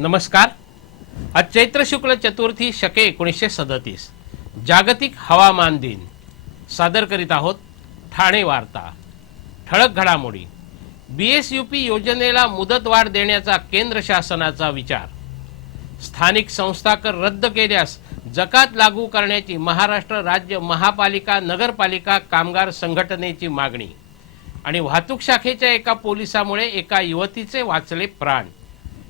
नमस्कार. आज चैत्र शुक्ल चतुर्थी शके एकोणीसशे सदतीस. जागतिक हवामान दिन. सादर करीत आहोत ठाणे वार्ता. ठळक घडामोडी. बी एस यू पी योजनेला मुदतवाढ देण्याचा केंद्र शासनाचा विचार. स्थानिक संस्था कर रद्द केल्यास जकात लागू करण्याची महाराष्ट्र राज्य महापालिका नगरपालिका कामगार संघटनेची मागणी. आणि वाहतूक शाखेच्या एका पोलिसामुळे एका युवतीचे वाचले प्राण.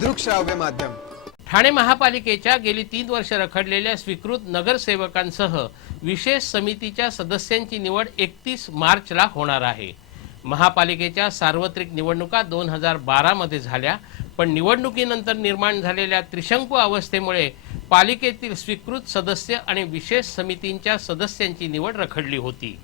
दृकश्राव्य माध्यम ठाणे महापालिकेच्या गेली तीन वर्ष रखडलेल्या स्वीकृत नगरसेवकांसह विशेष समितीच्या सदस्यांची निवड एकतीस मार्चला होणार आहे. महापालिकेच्या सार्वत्रिक निवडणुका दोन हजार बारामध्ये झाल्या पण निवडणुकीनंतर निर्माण झालेल्या त्रिशंकू अवस्थेमुळे पालिकेतील स्वीकृत सदस्य आणि विशेष समितींच्या सदस्यांची निवड रखडली होती.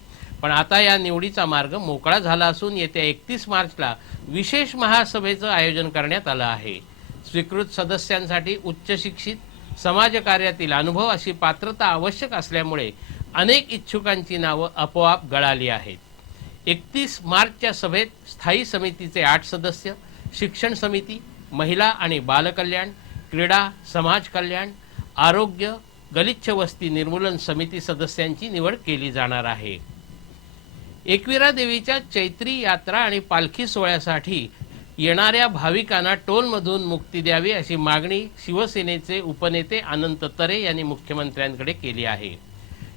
पण आता या निवडीचा मार्ग मोकळा झाला असून येत्या एकतीस मार्चला विशेष महासभेचं आयोजन करण्यात आलं आहे. स्वीकृत सदस्यांसाठी उच्च शिक्षित समाजकार्यातील अनुभव अशी पात्रता आवश्यक असल्यामुळे अनेक इच्छुकांची नावं आपोआप गळाली आहेत. एकतीस मार्चच्या सभेत स्थायी समितीचे आठ सदस्य शिक्षण समिती महिला आणि बालकल्याण क्रीडा समाज कल्याण आरोग्य गलिच्छ वस्ती निर्मूलन समिती सदस्यांची निवड केली जाणार आहे. एकविरा देवीच्या चैत्री यात्रा आणि पालखी सोहळ्यासाठी येणाऱ्या भाविकांना टोलमधून मुक्ती द्यावी अशी मागणी शिवसेनेचे उपनेते अनंत तरे यांनी मुख्यमंत्र्यांकडे केली आहे.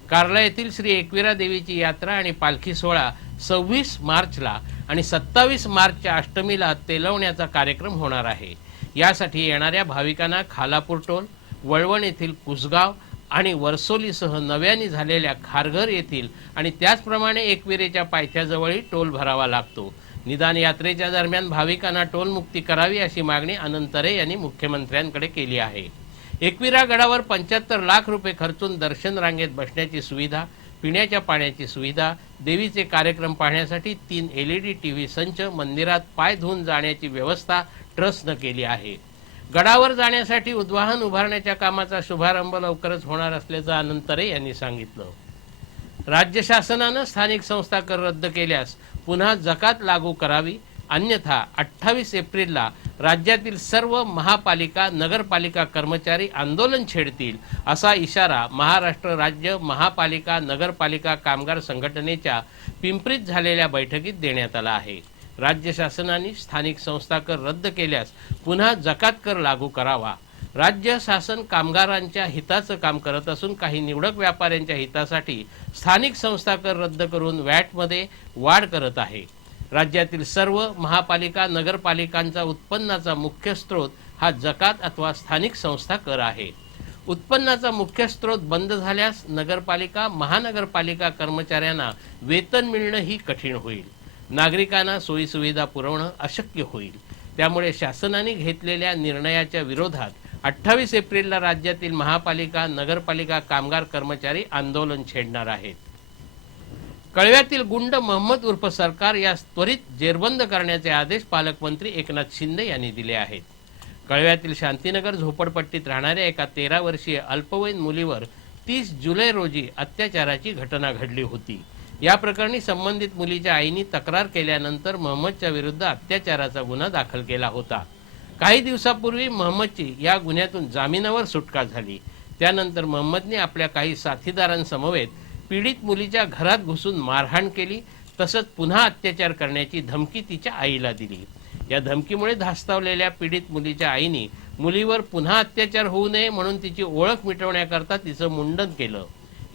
कार्ला येथील श्री एकविरा देवीची यात्रा आणि पालखी सोहळा सव्वीस मार्चला आणि सत्तावीस मार्चच्या अष्टमीला तेलवण्याचा कार्यक्रम होणार आहे. यासाठी येणाऱ्या भाविकांना खालापूर टोल वळवण येथील कुसगाव आणि वर्सोलीसह नव्याने झालेल्या खारघर येथील आणि त्याचप्रमाणे एकविरेच्या पायथ्याजवळही टोल भरावा लागतो. निदान यात्रेच्या दरम्यान भाविकांना टोलमुक्ती करावी अशी मागणी अनंतरे यांनी मुख्यमंत्र्यांकडे केली आहे. एकविरा गडावर पंच्याहत्तर लाख रुपये खर्चून दर्शन रांगेत बसण्याची सुविधा पिण्याच्या पाण्याची सुविधा देवीचे कार्यक्रम पाहण्यासाठी तीन L E D T V संच मंदिरात पाय धुवून जाण्याची व्यवस्था ट्रस्टनं केली आहे. गडावर जाण्यासाठी उद्वाहन उभारण्याच्या कामाचा शुभारंभ लवकरच होणार असल्याचं अनंतरे यांनी सांगितलं. राज्य शासनानं स्थानिक संस्था कर रद्द केल्यास पुन्हा जकात लागू करावी. अन्यथा अठ्ठावीस एप्रिलला राज्यातील सर्व महापालिका नगरपालिका कर्मचारी आंदोलन छेडतील असा इशारा महाराष्ट्र राज्य महापालिका नगरपालिका कामगार संघटनेच्या पिंपरीत झालेल्या बैठकीत देण्यात आला आहे. राज्य शासनाने स्थानिक संस्था कर रद्द केल्यास पुन्हा जकात कर लागू करावा. राज्य शासन कामगारांच्या हिताचं काम करत असून काही निवडक व्यापाऱ्यांच्या हितासाठी स्थानिक संस्था कर रद्द करून वॅटमध्ये वाढ करत आहे. राज्यातील सर्व महापालिका नगरपालिकांचा उत्पन्नाचा मुख्य स्रोत हा जकात अथवा स्थानिक संस्था कर आहे. उत्पन्नाचा मुख्य स्रोत बंद झाल्यास नगरपालिका महानगरपालिका कर्मचाऱ्यांना वेतन मिळणं ही कठीण होईल. नागरिकांना सोयीसुविधा पुरवणं अशक्य होईल. त्यामुळे शासनाने घेतलेल्या निर्णयाच्या विरोधात अठ्ठावीस एप्रिलला राज्यातील महापालिका नगरपालिका कामगार कर्मचारी आंदोलन छेडणार आहेत. कळव्यातील गुंड महम्मद उर्फ सरकार या त्वरित जेरबंद करण्याचे आदेश पालकमंत्री एकनाथ शिंदे यांनी दिले आहेत. कळव्यातील शांतीनगर झोपडपट्टीत राहणाऱ्या एका तेरा वर्षीय अल्पवयीन मुलीवर तीस जुलै रोजी अत्याचाराची घटना घडली होती. या प्रकरणी संबंधित मुलीच्या आईनी तक्रार केल्यानंतर महम्मदच्या विरुद्ध अत्याचाराचा गुन्हा दाखल केला होता. काही दिवसापूर्वी महम्मदची या गुन्ह्यातून जामिनावर सुटका झाली. त्यानंतर महम्मदने आपल्या काही साथीदारांसमवेत पीडित मुलीच्या घरात घुसून मारहाण केली तसंच पुन्हा अत्याचार करण्याची धमकी तिच्या आईला दिली. या धमकीमुळे धास्तावलेल्या पीडित मुलीच्या आईने मुलीवर पुन्हा अत्याचार होऊ नये म्हणून तिची ओळख मिटवण्याकरता तिचं मुंडन केलं.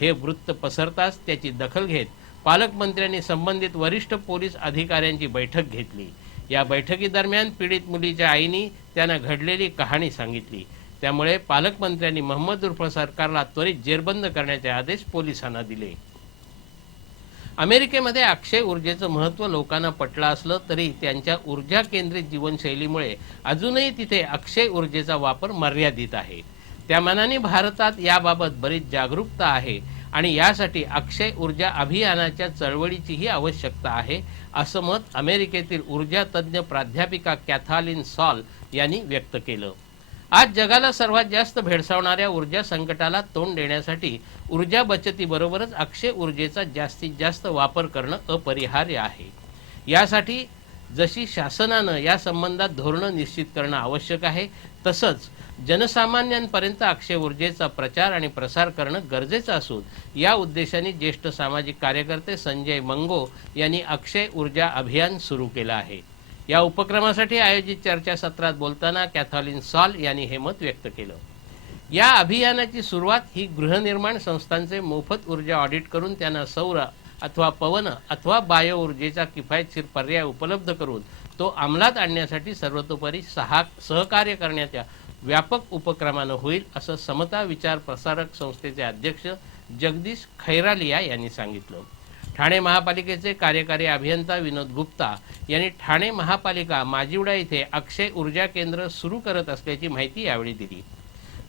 हे वृत्त पसरताच त्याची दखल घेत पालकमंत्र्यांनी संबंधित वरिष्ठ पोलीस अधिकाऱ्यांची बैठक घेतली. या बैठकीदरम्यान पीडित मुलीच्या आईनी त्यांना घडलेली कहाणी सांगितली. त्यामुळे पालकमंत्र्यांनी मोहम्मद उर्फ सरकारला त्वरित जेरबंद करण्याचे आदेश पोलिसांना दिले. अमेरिकेमध्ये अक्षय ऊर्जेचं महत्त्व लोकांना पटलं असलं तरी त्यांच्या ऊर्जा केंद्रित जीवनशैलीमुळे अजूनही तिथे अक्षय ऊर्जेचा वापर मर्यादित आहे. त्या मनाने भारतात याबाबत बरीच जागरूकता आहे आणि यासाठी अक्षय ऊर्जा अभियानाच्या चळवळीचीही आवश्यकता आहे. असं मत अमेरिकेतील ऊर्जा तज्ज्ञ प्राध्यापिका कॅथालिन सॉल यांनी व्यक्त केलं. आज जगाला सर्वात जास्त भेडसावणाऱ्या ऊर्जा संकटाला तोंड देण्यासाठी ऊर्जा बचतीबरोबरच अक्षय ऊर्जेचा जास्तीत जास्त वापर करणं अपरिहार्य आहे. यासाठी जशी शासनानं या संबंधात धोरणं निश्चित करणं आवश्यक आहे तसंच जनसामान्यांपर्यंत अक्षय ऊर्जेचा प्रचार आणि प्रसार करणं गरजेचं असून या उद्देशाने ज्येष्ठ सामाजिक कार्यकर्ते संजय मंगो यांनी अक्षय ऊर्जा अभियान सुरू केलं आहे. या उपक्रमासाठी आयोजित चर्चासत्रात बोलताना कॅथॉलिन सॉल यांनी हे मत व्यक्त केलं. या अभियानाची सुरुवात ही गृहनिर्माण संस्थांचे मोफत ऊर्जा ऑडिट करून त्यांना सौर अथवा पवन अथवा बायो ऊर्जेचा किफायतशीर पर्याय उपलब्ध करून तो अंमलात आणण्यासाठी सर्वतोपरी सहा सहकार्य करण्याच्या व्यापक उपक्रमानं होईल असं समता विचार प्रसारक संस्थेचे अध्यक्ष जगदीश खैरालिया यांनी सांगितलं. ठाणे महापालिकेचे कार्यकारी अभियंता विनोद गुप्ता यांनी ठाणे महापालिका माजिवडा येथे अक्षय ऊर्जा केंद्र सुरू करत असल्याची माहिती यावेळी दिली.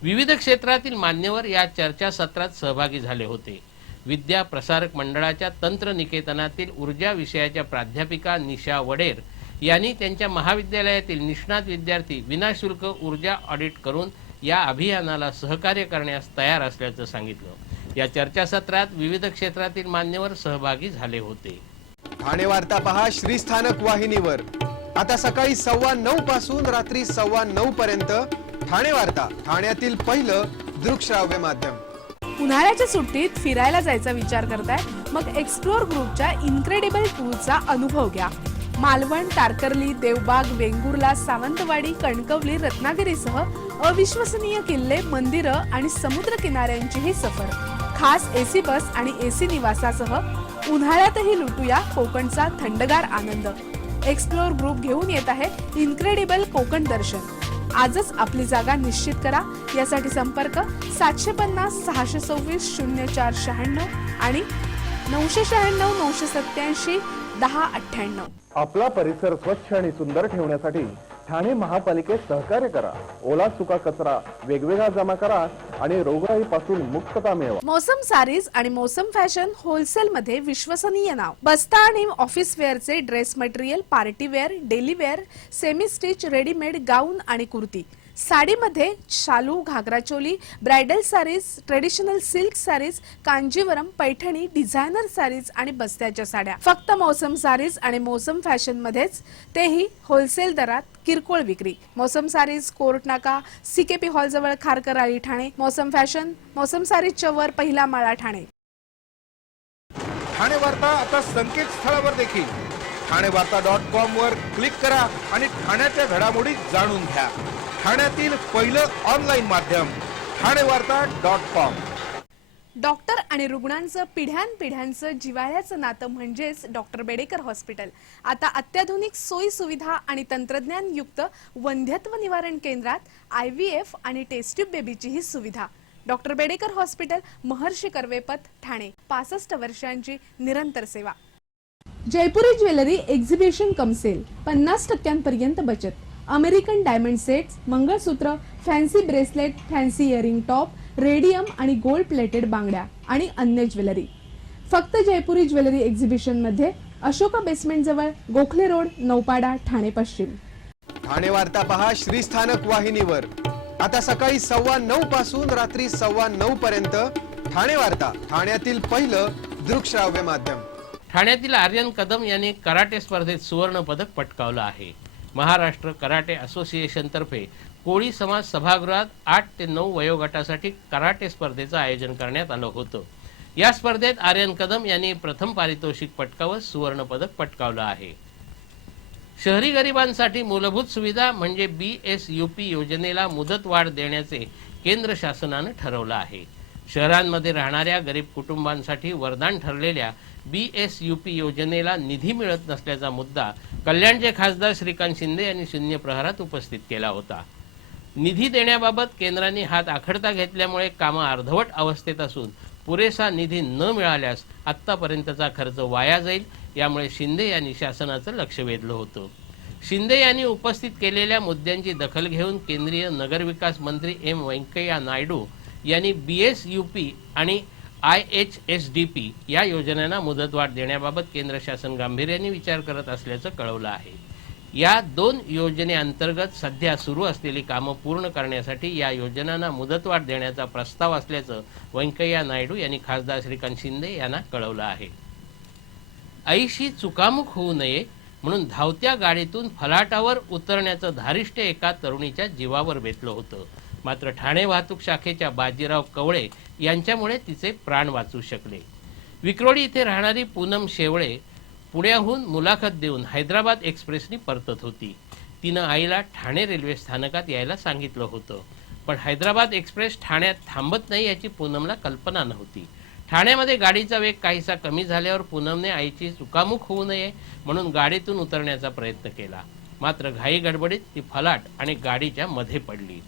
विविध क्षेत्रातील मान्यवर या चर्चासत्रात सहभागी झाले होते. विद्या प्रसारक मंडळाच्या तंत्र निकेतनातील ऊर्जा विषयाच्या प्राध्यापिका निशा वडेर यांनी त्यांच्या महाविद्यालयातील निष्णात विद्यार्थी विनाशुल्क ऊर्जा ऑडिट करून या अभियानाला सहकार्य करण्यास तयार असल्याचं सांगितलं. या चर्चासत्रात विविध क्षेत्रातील मान्यवर सहभागी झाले होते. ठाणे वार्ता पहा श्रीस्थानक वाहिनीवर. आता सकाळी सव्वा नऊ पासून रात्री सव्वा नऊ पर्यंत ठाणे वार्ता ठाण्यातील पहिलं दृकश्राव्य माध्यम. उन्हाळ्याच्या सुट्टीत फिरायला जायचा विचार करताय? मग एक्सप्लोर ग्रुपच्या इन्क्रेडिबल टूरचा अनुभव घ्या. मालवण तारकर्ली देवबाग वेंगुर्ला सावंतवाडी कणकवली रत्नागिरीसह अविश्वसनीय किल्ले मंदिरं आणि समुद्र किनाऱ्यांचीही सफर. खास एसी बस आणि एसी निवासासह उन्हाळ्यातही लुटूया कोकणचा थंडगार आनंद. एक्सप्लोर ग्रुप घेऊन येत आहे इन्क्रेडिबल कोकण दर्शन. आजच आपली जागा निश्चित करा. यासाठी संपर्क सातशे पन्नास सहाशे सव्वीस शून्य चार शहाण्णव आणि नऊशे शहाण्णव नऊशे सत्याऐंशी दहा अठ्ठ्याण्णव. आपला परिसर स्वच्छ आणि सुंदर ठेवण्यासाठी ठाणे महापालिकेत सहकार्य करा. ओला सुका कचरा वेगवेगळा जमा करा आणि रोगराईपासून मुक्तता मिळवा. मोसम सारीज आणि मोसम फॅशन होलसेल मध्ये विश्वसनीय नाव. बस्ता आणि office वेअरचे dress material party wear daily wear semi stitch readymade gown आणि कुर्ती. साडीमध्ये शालू ghagra choli bridal saris traditional silk saris Kanjivaram Paithani designer saris आणि बस्त्याच्या साड्या. फक्त मौसम सारीज आणि मौसम फॅशन मध्येच तेही होलसेल दरात किरकोळ विक्री. Mausam sarees court Naka CKP hall जवळ खारकर आळी ठाणे मौसम फॅशन मौसम सारीजच्या वर पहिला माळा ठाणे. ठाणे वार्ता आता संकेतस्थळावर देखील. ठाणे वार्ता डॉट कॉम वर क्लिक करा आणि ठाण्याच्या घडामोडी जाणून घ्या. ठाण्यातील पहिलं ऑनलाईन माध्यम ठाणे वार्ता डॉट कॉम डॉक्टर आणि रुग्णांचं पिढ्यानपिढ्यांचं जिवाळ्याचं नातं म्हणजेच डॉक्टर बेडेकर हॉस्पिटल आता अत्याधुनिक सोयी सुविधा आणि तंत्रज्ञान युक्त वंध्यत्व निवारण केंद्रात आय व्ही एफ आणि टेस्ट्यूब बेबीचीही सुविधा. Doctor Bedekar hospital Maharshi Karvepath Thane. पासष्ट वर्षांची निरंतर सेवा. Jaipuri jewellery exhibition cum sale. पन्नास टक्क्यांपर्यंत बचत. American diamond sets mangalsutra fancy bracelet fancy earring top radium आणि गोल्ड प्लेटेड बांगड्या आणि अन्य ज्वेलरी. फक्त जयपुरी ज्वेलरी एक्झिबिशनमध्ये अशोका बेसमेंट जवळ गोखले रोड नौपाडा ठाणे पश्चिम. ठाणे वार्ता पहा श्रीस्थानक वाहिनीवर. आता सकाळी सव्वा नऊ पासून रात्री सव्वा नऊ पर्यंत ठाणे वार्ता ठाण्यातील पहिलं दृकश्राव्य माध्यम. ठाण्यातील आर्यन कदम यांनी कराटे स्पर्धेत सुवर्ण पदक पटकावलं आहे. महाराष्ट्र कराटे असोसिएशनतर्फे कोळी समाज सभागृहात आठ ते नऊ वयोगटासाठी कराटे स्पर्धेचं आयोजन करण्यात आलं होतं. या स्पर्धेत आर्यन कदम यांनी प्रथम पारितोषिक पटकावत सुवर्ण पदक पटकावलं आहे. शहरी गरिबांसाठी मूलभूत सुविधा म्हणजे बी एस यू पी योजनेला मुदतवाढ देण्याचे केंद्र शासनानं ठरवलं आहे. शहरांमध्ये राहणाऱ्या गरीब कुटुंबांसाठी वरदान ठरलेल्या बी एस यू पी योजनेला निधी मिळत नसल्याचा मुद्दा कल्याणचे खासदार श्रीकांत शिंदे यांनी शून्य प्रहारात उपस्थित केला होता. निधी देण्याबाबत केंद्राने हात आखडता घेतल्यामुळे कामं अर्धवट अवस्थेत असून पुरेसा निधी न मिळाल्यास आत्तापर्यंतचा खर्च वाया जाईल यामुळे शिंदे यांनी शासनाचं लक्ष वेधलं होतं. शिंदे यांनी उपस्थित केलेल्या मुद्द्यांची दखल घेऊन केंद्रीय नगरविकास मंत्री एम व्यंकय्या नायडू यांनी बी एस यू पी आणि I H S D P या योजनेला मुदतवाढ देण्याबाबत केंद्र शासन गांभीर्याने विचार करत असल्याचं कळवलं आहे. या दोन योजनेअंतर्गत सध्या सुरू असलेली कामं पूर्ण करण्यासाठी या योजनांना मुदतवाढ देण्याचा प्रस्ताव असल्याचं व्यंकय्या नायडू यांनी खासदार श्रीकांत शिंदे यांना कळवलं आहे. ऐशी चुकामुक होऊ नये म्हणून धावत्या गाडीतून फलाटावर उतरण्याचं धारिष्ट्य एका तरुणीच्या जीवावर बेतलं होतं. मात्र ठाणे वाहतूक शाखेच्या बाजीराव कवळे यांच्यामुळे तिचे प्राण वाचू शकले. विक्रोळी इथे राहणारी पूनम शेवळे पुण्याहून मुलाखत देऊन हैदराबाद एक्सप्रेसनी परतत होती. तिनं आईला ठाणे रेल्वे स्थानकात यायला सांगितलं होतं. पण हैदराबाद एक्सप्रेस ठाण्यात थांबत नाही याची पूनमला कल्पना नव्हती. ठाण्यामध्ये गाडीचा वेग काहीसा कमी झाल्यावर पूनमने आईची चुकामुख होऊ नये म्हणून गाडीतून उतरण्याचा प्रयत्न केला. मात्र घाई गडबडीत ती फलाट आणि गाडीच्या मध्ये पडली.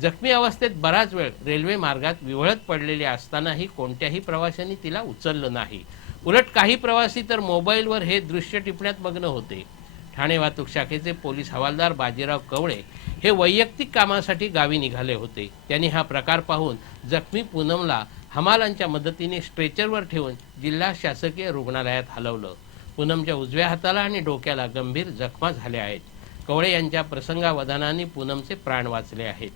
जखमी अवस्थेत बराच वेळ रेल्वे मार्गात विवळत पडलेली असतानाही कोणत्याही प्रवाशांनी तिला उचललं नाही. उलट काही प्रवासी तर मोबाईलवर हे दृश्य टिपण्यात मग्न होते. ठाणे वाहतूक शाखेचे पोलीस हवालदार बाजीराव कवळे हे वैयक्तिक कामासाठी गावी निघाले होते. त्यांनी हा प्रकार पाहून जखमी पूनमला हमालांच्या मदतीने स्ट्रेचरवर ठेवून जिल्हा शासकीय रुग्णालयात हलवलं. पूनमच्या उजव्या हाताला आणि डोक्याला गंभीर जखमा झाल्या आहेत. कवळे यांच्या प्रसंगावधानाने पूनमचे प्राण वाचले आहेत.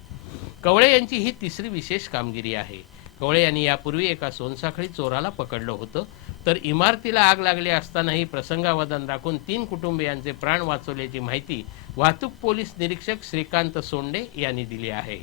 कवळे यांची ही तिसरी विशेष कामगिरी आहे. कवळे यांनी यापूर्वी एका सोनसाखळी चोराला पकडलं होतं तर इमारतीला आग लागली असतानाही प्रसंगावधान राखून तीन कुटुंबियांचे प्राण वाचवल्याची माहिती वाहतूक पोलीस निरीक्षक श्रीकांत सोंडे यांनी दिली आहे.